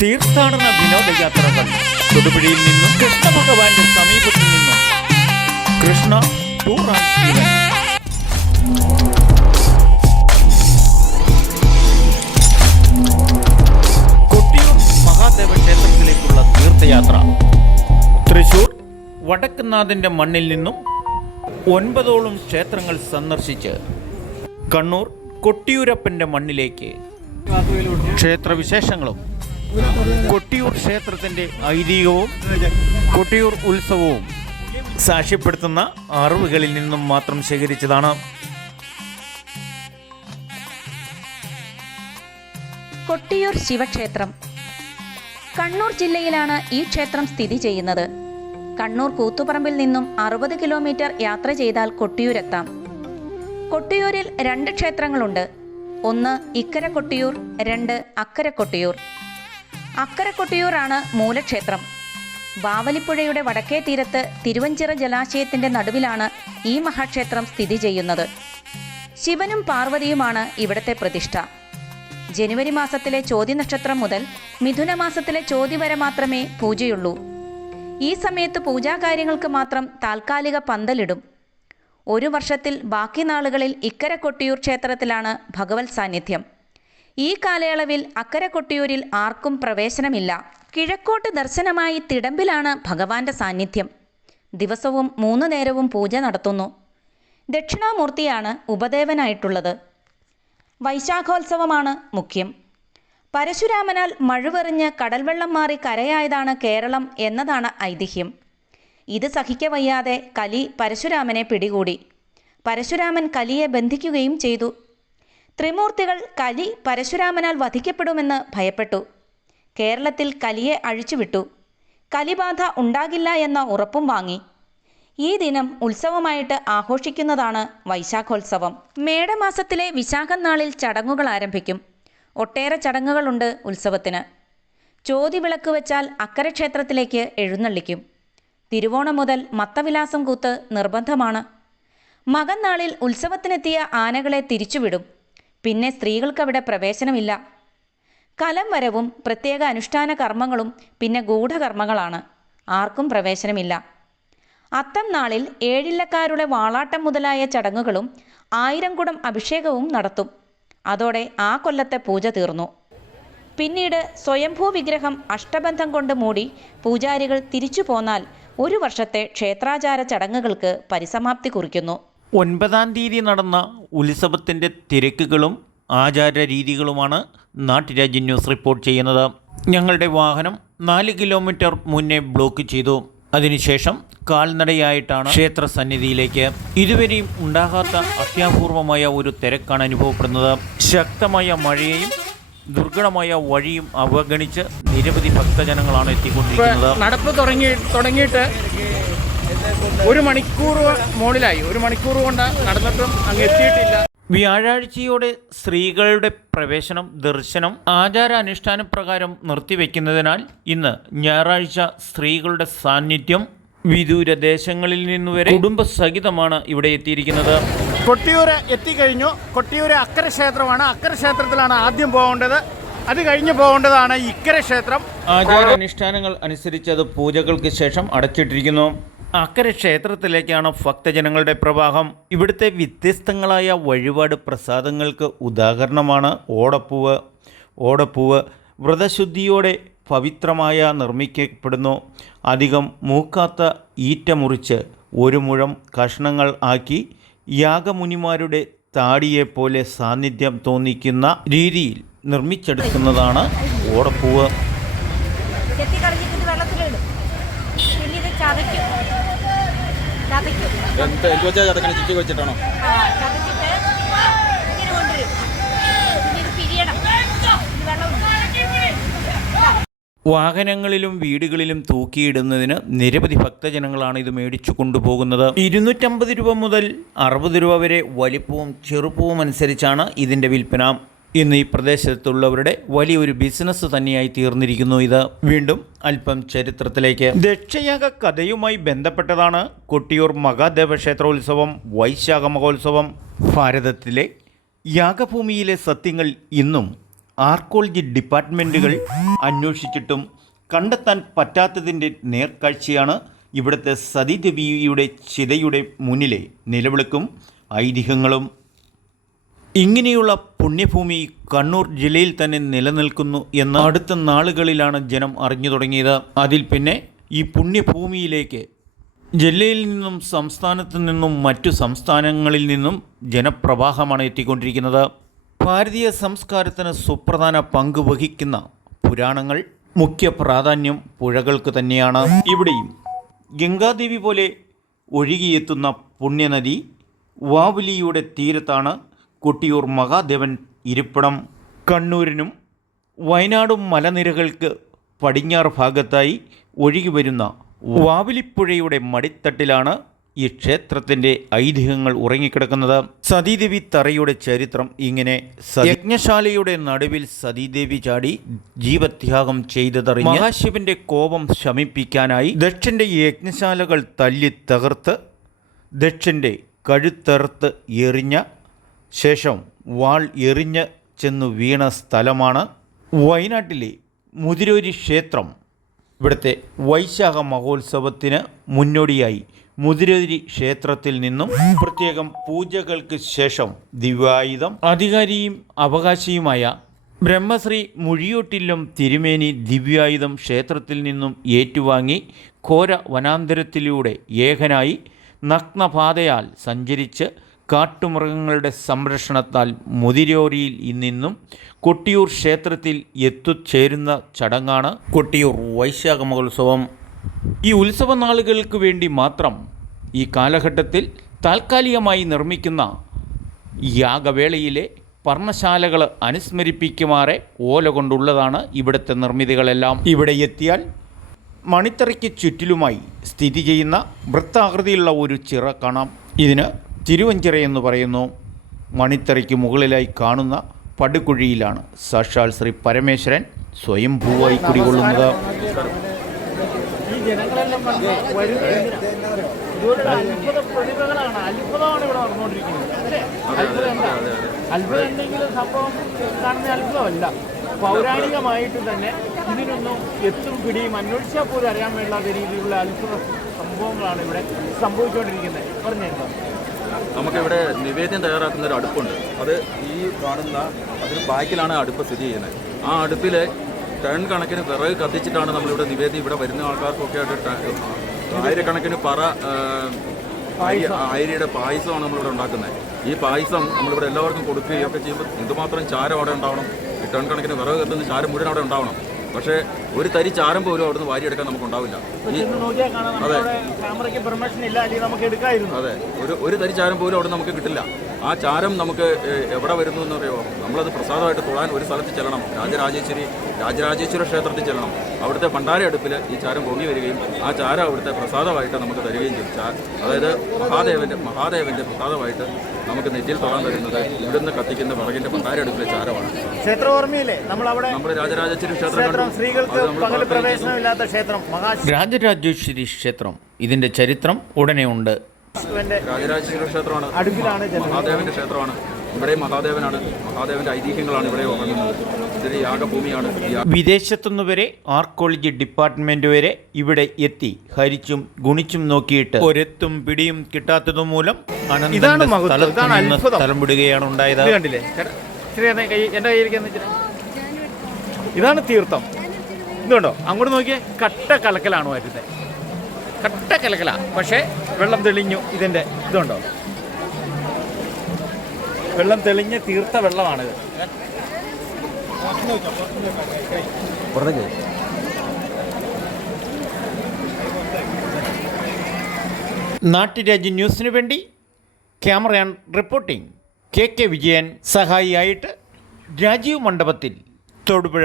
തീർത്ഥാടന വിനോദയാത്രകൾ. തൊടുപുഴയിൽ നിന്നും കൃഷ്ണ ഭഗവാന്റെ സമീപത്തു നിന്നും കൃഷ്ണ കൊട്ടിയൂർ മഹാദേവ ക്ഷേത്രത്തിലേക്കുള്ള തീർത്ഥയാത്ര. തൃശൂർ വടക്കുനാഥന്റെ മണ്ണിൽ നിന്നും ഒൻപതോളം ക്ഷേത്രങ്ങൾ സന്ദർശിച്ച് കണ്ണൂർ കൊട്ടിയൂരപ്പന്റെ മണ്ണിലേക്ക്. ക്ഷേത്രവിശേഷങ്ങളും കൊട്ടിയൂർ ക്ഷേത്രത്തിന്റെ ഐതിഹ്യവും കൊട്ടിയൂർ ഉത്സവവും സാക്ഷ്യപ്പെടുത്തുന്ന അറിവുകളിൽ നിന്നും മാത്രം ശേഖരിച്ചതാണ്. കൊട്ടിയൂർ ശിവക്ഷേത്രം. കണ്ണൂർ ജില്ലയിലാണ് ഈ ക്ഷേത്രം സ്ഥിതി ചെയ്യുന്നത്. കണ്ണൂർ കൂത്തുപറമ്പിൽ നിന്നും അറുപത് കിലോമീറ്റർ യാത്ര ചെയ്താൽ കൊട്ടിയൂരെത്താം. കൊട്ടിയൂരിൽ രണ്ട് ക്ഷേത്രങ്ങളുണ്ട്. ഒന്ന് ഇക്കര കൊട്ടിയൂർ രണ്ട് അക്കര കൊട്ടിയൂർ അക്കര കൊട്ടിയൂറാണ് മൂലക്ഷേത്രം. ബാവലിപ്പുഴയുടെ വടക്കേ തീരത്ത് തിരുവഞ്ചിറ ജലാശയത്തിന്റെ നടുവിലാണ് ഈ മഹാക്ഷേത്രം സ്ഥിതി ചെയ്യുന്നത്. ശിവനും പാർവതിയുമാണ് ഇവിടത്തെ പ്രതിഷ്ഠ. ജനുവരി മാസത്തിലെ ചോതി നക്ഷത്രം മുതൽ മിഥുന മാസത്തിലെ ചോതി വരെ മാത്രമേ പൂജയുള്ളൂ. ഈ സമയത്ത് പൂജാകാര്യങ്ങൾക്ക് മാത്രം താൽക്കാലിക പന്തലിടും. ഒരു വർഷത്തിൽ ബാക്കി നാളുകളിൽ ഇക്കര കൊട്ടിയൂർ ക്ഷേത്രത്തിലാണ് ഭഗവത് സാന്നിധ്യം ഈ കാലയളവിൽ അക്കര കൊട്ടിയൂരിൽ ആർക്കും പ്രവേശനമില്ല. കിഴക്കോട്ട് ദർശനമായി തിടമ്പിലാണ് ഭഗവാന്റെ സാന്നിധ്യം. ദിവസവും മൂന്ന് നേരവും പൂജ നടത്തുന്നു. ദക്ഷിണാമൂർത്തിയാണ് ഉപദേവനായിട്ടുള്ളത്. വൈശാഖോത്സവമാണ് മുഖ്യം. പരശുരാമനാൽ മഴുവെറിഞ്ഞ് കടൽവെള്ളം മാറി കരയായതാണ് കേരളം എന്നതാണ് ഐതിഹ്യം. ഇത് സഹിക്കവയ്യാതെ കലി പരശുരാമനെ പിടികൂടി. പരശുരാമൻ കലിയെ ബന്ധിക്കുകയും ചെയ്തു. ത്രിമൂർത്തികൾ കലി പരശുരാമനാൽ വധിക്കപ്പെടുമെന്ന് ഭയപ്പെട്ടു. കേരളത്തിൽ കലിയെ അഴിച്ചുവിട്ടു. കലിബാധ ഉണ്ടാകില്ല എന്ന ഉറപ്പും വാങ്ങി. ഈ ദിനം ഉത്സവമായിട്ട് ആഘോഷിക്കുന്നതാണ് വൈശാഖോത്സവം. മേടമാസത്തിലെ വിശാഖം നാളിൽ ചടങ്ങുകൾ ആരംഭിക്കും. ഒട്ടേറെ ചടങ്ങുകളുണ്ട് ഉത്സവത്തിന്. ചോതി വിളക്ക് വെച്ചാൽ അക്കരെ ക്ഷേത്രത്തിലേക്ക് എഴുന്നള്ളിക്കും. തിരുവോണം മുതൽ മത്തവിലാസം കൂത്ത് നിർബന്ധമാണ്. മകൻ നാളിൽ ഉത്സവത്തിനെത്തിയ ആനകളെ തിരിച്ചുവിടും. പിന്നെ സ്ത്രീകൾക്ക് അവിടെ പ്രവേശനമില്ല. കലം വരവും പ്രത്യേക അനുഷ്ഠാന കർമ്മങ്ങളും പിന്നെ ഗൂഢകർമ്മങ്ങളാണ്. ആർക്കും പ്രവേശനമില്ല. അത്തം നാളിൽ ഏഴില്ലക്കാരുടെ വാളാട്ടം മുതലായ ചടങ്ങുകളും ആയിരം കുടം അഭിഷേകവും നടത്തും. അതോടെ ആ കൊല്ലത്തെ പൂജ തീർന്നു. പിന്നീട് സ്വയംഭൂ വിഗ്രഹം അഷ്ടബന്ധം കൊണ്ട് മൂടി പൂജാരികൾ തിരിച്ചു പോന്നാൽ ഒരു വർഷത്തെ ക്ഷേത്രാചാര ചടങ്ങുകൾക്ക് പരിസമാപ്തി കുറിക്കുന്നു. ഒൻപതാം തീയതി നടന്ന ഉത്സവത്തിന്റെ തിരക്കുകളും ആചാര രീതികളുമാണ് നാട്ടുരാജ്യ ന്യൂസ് റിപ്പോർട്ട് ചെയ്യുന്നത്. ഞങ്ങളുടെ വാഹനം നാല് കിലോമീറ്റർ മുന്നേ ബ്ലോക്ക് ചെയ്തു. അതിനുശേഷം കാൽനടയായിട്ടാണ് ക്ഷേത്ര സന്നിധിയിലേക്ക് ഇതുവരെയും ഉണ്ടാകാത്ത അത്യാപൂർവമായ ഒരു തിരക്കാണ് അനുഭവപ്പെടുന്നത്. ശക്തമായ മഴയെയും ദുർഘടമായ വഴിയും അവഗണിച്ച് നിരവധി ഭക്തജനങ്ങളാണ് എത്തിക്കൊണ്ടിരിക്കുന്നത്. നടപ്പ് തുടങ്ങി തുടങ്ങിയിട്ട് ഒരു മണിക്കൂർ മുകളിലായി. ഒരു മണിക്കൂർ കൊണ്ട് നടന്നിട്ടും അങ്ങ് എത്തിയിട്ടില്ല. വ്യാഴാഴ്ചയോടെ സ്ത്രീകളുടെ പ്രവേശനം ദർശനം ആചാരാനുഷ്ഠാന പ്രകാരം നിർത്തിവെക്കുന്നതിനാൽ ഇന്ന് ഞായറാഴ്ച സ്ത്രീകളുടെ സാന്നിധ്യം വിദൂര ദേശങ്ങളിൽ നിന്നുവരെ കുടുംബസഹിതമാണ് ഇവിടെ എത്തിയിരിക്കുന്നത്. കൊട്ടിയൂര് എത്തിക്കഴിഞ്ഞു. കൊട്ടിയൂര് അക്കര ക്ഷേത്രമാണ്. അക്കര ക്ഷേത്രത്തിലാണ് ആദ്യം പോകേണ്ടത്. അത് കഴിഞ്ഞ് പോകേണ്ടതാണ് ഇക്കര ക്ഷേത്രം. ആചാരാനുഷ്ഠാനങ്ങൾ അനുസരിച്ച് അത് പൂജകൾക്ക് ശേഷം അടച്ചിട്ടിരിക്കുന്നു. അക്കരെ ക്ഷേത്രത്തിലേക്കാണ് ഭക്തജനങ്ങളുടെ പ്രവാഹം. ഇവിടുത്തെ വ്യത്യസ്തങ്ങളായ വഴിപാട് പ്രസാദങ്ങൾക്ക് ഉദാഹരണമാണ് ഓടപ്പൂവ്. ഓടപ്പൂവ് വ്രതശുദ്ധിയോടെ പവിത്രമായ നിർമ്മിക്കപ്പെടുന്നു. അധികം മൂക്കാത്ത ഈറ്റ മുറിച്ച് ഒരു മുഴം കഷ്ണങ്ങൾ ആക്കി യാഗമുനിമാരുടെ താടിയെപ്പോലെ സാന്നിധ്യം തോന്നിക്കുന്ന രീതിയിൽ നിർമ്മിച്ചെടുക്കുന്നതാണ് ഓടപ്പൂവ്. ചെത്തി കളഞ്ഞിട്ട് വെള്ളത്തിലിടും. പിന്നെ ഇത് ചതയ്ക്കും. ചതയ്ക്കും ആ വെച്ചാൽ ഇങ്ങനെ ചിക്കി വെച്ചിട്ടാണോ വാഹനങ്ങളിലും വീടുകളിലും തൂക്കിയിടുന്നതിന് നിരവധി ഭക്തജനങ്ങളാണ് ഇത് മേടിച്ചു കൊണ്ടുപോകുന്നത്. ഇരുന്നൂറ്റമ്പത് രൂപ മുതൽ അറുപത് രൂപ വരെ വലിപ്പവും ചെറുപ്പവും അനുസരിച്ചാണ് ഇതിന്റെ വിൽപ്പന. ഇന്ന് ഈ പ്രദേശത്തുള്ളവരുടെ വലിയൊരു ബിസിനസ് തന്നെയായി തീർന്നിരിക്കുന്നു ഇത്. വീണ്ടും അല്പം ചരിത്രത്തിലേക്ക്. ദക്ഷയാഗ കഥയുമായി ബന്ധപ്പെട്ടതാണ് കൊട്ടിയൂർ മഹാദേവ ക്ഷേത്രോത്സവം വൈശാഖ മഹോത്സവം. ഭാരതത്തിലെ യാഗഭൂമിയിലെ സത്യങ്ങൾ ഇന്നും ആർക്കോളജി ഡിപ്പാർട്ട്മെന്റുകൾ അന്വേഷിച്ചിട്ടും കണ്ടെത്താൻ പറ്റാത്തതിന്റെ നേർക്കാഴ്ചയാണ് ഇവിടുത്തെ സതീദേവിയുടെ ചിതയുടെ മുന്നിലെ നിലവിളക്കും ഐതിഹ്യങ്ങളും. ഇങ്ങനെയുള്ള പുണ്യഭൂമി കണ്ണൂർ ജില്ലയിൽ തന്നെ നിലനിൽക്കുന്നു എന്ന് അടുത്ത നാളുകളിലാണ് ജനം അറിഞ്ഞു തുടങ്ങിയത്. അതിൽ പിന്നെ ഈ പുണ്യഭൂമിയിലേക്ക് ജില്ലയിൽ നിന്നും സംസ്ഥാനത്ത് നിന്നും മറ്റു സംസ്ഥാനങ്ങളിൽ നിന്നും ജനപ്രവാഹമാണ് എത്തിക്കൊണ്ടിരിക്കുന്നത്. ഭാരതീയ സംസ്കാരത്തിന് സുപ്രധാന പങ്ക് വഹിക്കുന്ന പുരാണങ്ങൾ മുഖ്യ പ്രാധാന്യം പുഴകൾക്ക് തന്നെയാണ്. ഇവിടെയും ഗംഗാദേവി പോലെ ഒഴുകിയെത്തുന്ന പുണ്യനദി വാവുലിയുടെ തീരത്താണ് കൊട്ടിയൂർ മഹാദേവൻ ഇരിപ്പിടം. കണ്ണൂരിനും വയനാടും മലനിരകൾക്ക് പടിഞ്ഞാറ് ഭാഗത്തായി ഒഴുകി വരുന്ന വാവിലിപ്പുഴയുടെ മടിത്തട്ടിലാണ് ഈ ക്ഷേത്രത്തിന്റെ ഐതിഹ്യങ്ങൾ ഉറങ്ങിക്കിടക്കുന്നത്. സതീദേവി തറയുടെ ചരിത്രം ഇങ്ങനെ യജ്ഞശാലയുടെ നടുവിൽ സതീദേവി ചാടി ജീവത്യാഗം ചെയ്തതറിഞ്ഞ് മഹാശിവന്റെ കോപം ശമിപ്പിക്കാനായി ദക്ഷന്റെ യജ്ഞശാലകൾ തല്ലി തകർത്ത് ദക്ഷന്റെ കഴുത്തറുത്ത് എറിഞ്ഞ ശേഷം വാൾ എറിഞ്ഞ് ചെന്നു വീണ സ്ഥലമാണ് വയനാട്ടിലെ മുതിരൂരി ക്ഷേത്രം. ഇവിടുത്തെ വൈശാഖ മഹോത്സവത്തിന് മുന്നോടിയായി മുതിരൂരി ക്ഷേത്രത്തിൽ നിന്നും പ്രത്യേകം പൂജകൾക്ക് ശേഷം ദിവ്യായുധം അധികാരിയും അവകാശിയുമായ ബ്രഹ്മശ്രീ മുഴിയോട്ടില്ലം തിരുമേനി ദിവ്യായുധം ക്ഷേത്രത്തിൽ നിന്നും ഏറ്റുവാങ്ങി ഘോര വനാന്തരത്തിലൂടെ ഏകനായി നഗ്നപാതയാൽ സഞ്ചരിച്ച് കാട്ടുമൃഗങ്ങളുടെ സംരക്ഷണത്താൽ മുതിരോരിയിൽ നിന്നും കൊട്ടിയൂർ ക്ഷേത്രത്തിൽ എത്തിച്ചേരുന്ന ചടങ്ങാണ് കൊട്ടിയൂർ വൈശാഖ മഹോത്സവം. ഈ ഉത്സവ നാളുകൾക്ക് വേണ്ടി മാത്രം ഈ കാലഘട്ടത്തിൽ താൽക്കാലികമായി നിർമ്മിക്കുന്ന യാഗവേളയിലെ പർണശാലകൾ അനുസ്മരിപ്പിക്കുമാറെ ഓല കൊണ്ടുള്ളതാണ് ഇവിടുത്തെ നിർമ്മിതികളെല്ലാം. ഇവിടെ എത്തിയാൽ മണിത്തറയ്ക്ക് ചുറ്റിലുമായി സ്ഥിതി ചെയ്യുന്ന വൃത്താകൃതിയുള്ള ഒരു ചിറ കാണാം. ഇതിന് തിരുവഞ്ചിറ എന്ന് പറയുന്നു മണിത്തറയ്ക്ക് മുകളിലായി കാണുന്ന പടുകുഴിയിലാണ്. സാക്ഷാൽ ശ്രീ പരമേശ്വരൻ സ്വയംഭൂവായി കുടികൊള്ളുന്നത്. പൗരാണികമായിട്ട് തന്നെ ഇതിനൊന്നും എത്തും പിടിയും അന്വേഷിച്ചാൽ പോലും അറിയാൻ മേലാത്ത രീതിയിലുള്ള അത്ഭുത സംഭവങ്ങളാണ് ഇവിടെ സംഭവിച്ചുകൊണ്ടിരിക്കുന്നത്. പറഞ്ഞേക്കാം. നമുക്കിവിടെ നിവേദ്യം തയ്യാറാക്കുന്ന ഒരു അടുപ്പുണ്ട്. അത് ഈ കാണുന്ന അതിന് ബാക്കിലാണ് അടുപ്പ് സ്ഥിതി ചെയ്യുന്നത്. ആ അടുപ്പിൽ ടൺ കണക്കിന് വിറക് കത്തിച്ചിട്ടാണ് നമ്മളിവിടെ നിവേദ്യം ഇവിടെ വരുന്ന ആൾക്കാർക്കൊക്കെ ആയിട്ട് ആയിരക്കണക്കിന് പറ അരിയുടെ പായസമാണ് നമ്മളിവിടെ ഉണ്ടാക്കുന്നത്. ഈ പായസം നമ്മളിവിടെ എല്ലാവർക്കും കൊടുക്കുകയൊക്കെ ചെയ്യുമ്പോൾ എന്തുമാത്രം ചാരം അവിടെ ഉണ്ടാവണം? ടൺ കണക്കിന് വിറക് കത്തുന്ന ചാരം മുഴുവൻ അവിടെ ഉണ്ടാവണം. പക്ഷേ ഒരു തരി ചാരം പോലും അവിടുന്ന് വാരിയെടുക്കാൻ നമുക്ക് ഉണ്ടാവില്ല ഈ ചെന്ന് നോക്കിയാൽ കാണാം ക്യാമറയ്ക്ക് പെർമിഷൻ ഇല്ല അല്ലെങ്കിൽ നമുക്ക് എടുക്കായിരുന്നു. അതെ. ഒരു ഒരു തരി ചാരം പോലും അവിടെ നമുക്ക് കിട്ടില്ല. ആ ചാരം നമുക്ക് എവിടെ വരുന്നു എന്ന് പറയുമോ നമ്മളത് പ്രസാദമായിട്ട് തൊഴാൻ ഒരു സ്ഥലത്ത് ചെല്ലണം. രാജരാജേശ്വരി രാജരാജേശ്വര ക്ഷേത്രത്തിൽ ചെല്ലണം. അവിടുത്തെ ഭണ്ഡാര അടുപ്പിൽ ഈ ചാരം പൊങ്ങി വരികയും ആ ചാരം അവിടുത്തെ പ്രസാദമായിട്ട് നമുക്ക് തരികയും ചെയ്യും. അതായത് മഹാദേവന്റെ മഹാദേവന്റെ പ്രസാദമായിട്ട് നമുക്ക് നെറ്റിയിൽ തൊഴാൻ തരുന്നത് ഇവിടുന്ന് കത്തിക്കുന്ന വിറകിന്റെ ഭണ്ഡാര അടുപ്പിലെ ചാരമാണ്. ക്ഷേത്ര ഓർമ്മയില്ലേ നമ്മൾ അവിടെ നമ്മൾ രാജരാജേശ്വരി ക്ഷേത്രം. സ്ത്രീകൾക്ക് പ്രവേശനമില്ലാത്ത ക്ഷേത്രം രാജരാജേശ്വരി ക്ഷേത്രം. ഇതിന്റെ ചരിത്രം ഉടനെ ഉണ്ട്. രാജരാജേശ്വര ക്ഷേത്രമാണ്. മഹാദേവന്റെ ക്ഷേത്രമാണ്. ഇവിടെ മഹാദേവനാണ്. മഹാദേവന്റെ ഐതിഹ്യങ്ങളാണ് ഇവിടെ ഉറങ്ങുന്നത്. ഇതൊരു യാഗഭൂമിയാണ്. വിദേശത്തുനിന്നുവരെ വരെ ആർക്കോളജി ഡിപ്പാർട്ട്മെന്റ് വരെ ഇവിടെ എത്തി. ഹരിച്ചും ഗുണിച്ചും നോക്കിയിട്ട് ഒരെത്തും പിടിയും കിട്ടാത്തതും മൂലം ഇതാണ്. സ്ഥലം വിടുകയാണ് ഉണ്ടായത്. കണ്ടില്ലേ. ഇതാണ് തീർത്ഥം. ഇതുണ്ടോ? അങ്ങോട്ട് നോക്കിയേ കട്ട കലക്കലാണോ വരുന്നത് കട്ട കലക്കല. പക്ഷേ വെള്ളം തെളിഞ്ഞു ഇതിന്റെ ഇതുണ്ടോ? വെള്ളം തെളിഞ്ഞ തീർത്ത വെള്ളമാണിത് നാട്ടുരാജ്യ ന്യൂസിനു വേണ്ടി camera and reporting K K Vijayan സഹായിയായിട്ട് Rajeev മണ്ഡപത്തിൽ തൊടുപുഴ